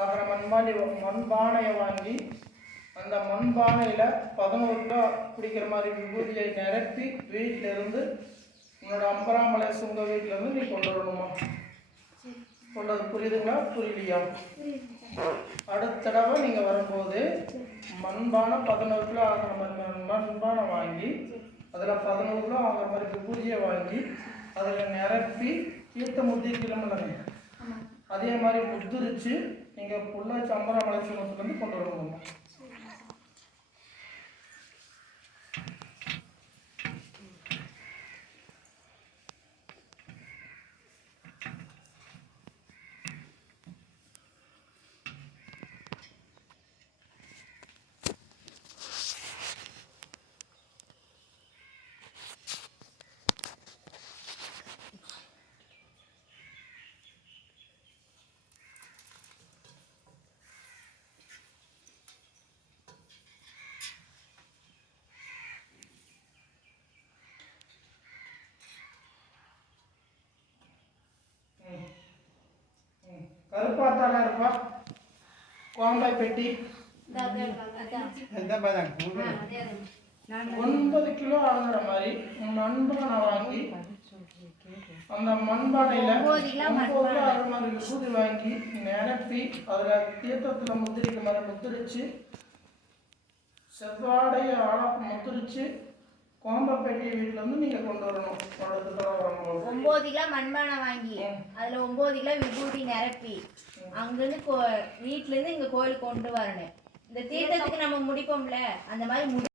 ஆகிற மண்பானையை வாங்கி அந்த மண்பானையில் 11 கிலோ பிடிக்கிற மாதிரி விபூதியை நிரப்பி வீட்டிலிருந்து உன்னோட அம்பராமலை சுங்க வீட்டிலேருந்து நீ கொண்டு வரணுமா? சொல்றது புரியுதுங்களா? புரியலையா? அடுத்த தடவை நீங்கள் வரும்போது மண்பானை 11 கிலோ ஆகிற மாதிரி மண்பானை வாங்கி அதில் 11 கிலோ ஆகிற மாதிரி விபூதியை வாங்கி அதில் நிரப்பி தீர்த்த முத்திக்கலாம்ல, அதே மாதிரி முத்திரிச்சு நீங்கள் பொள்ளாச்சி அம்பராமலை சுங்கத்துலேருந்து கொண்டு வரணுமா? கருப்பாத்தால இருப்பா கோம்பாய் பெட்டி 9 கிலோ ஆகிற மாதிரி மண்பானை வாங்கி அந்த மண்பானையில் 9 கிலோ ஆகிற மாதிரி விபூதி வாங்கி நிரப்பி அதில் தீர்த்தத்தில் முத்திரிக்க மாதிரி முத்திரிச்சு செவ்வாடைய முத்திரிச்சு கோம்பப்பேட்டை வீட்டில் வந்து நீங்கள் கொண்டு வரணும். 9 கிலோ மண்பானை வாங்கி அதில் 9 கிலோ விபூதி நிரப்பி அங்கேருந்து வீட்டிலேருந்து இங்கே கோயிலுக்கு கொண்டு வரணும். இந்த தீர்த்தத்துக்கு நம்ம முடிப்போம்ல, அந்த மாதிரி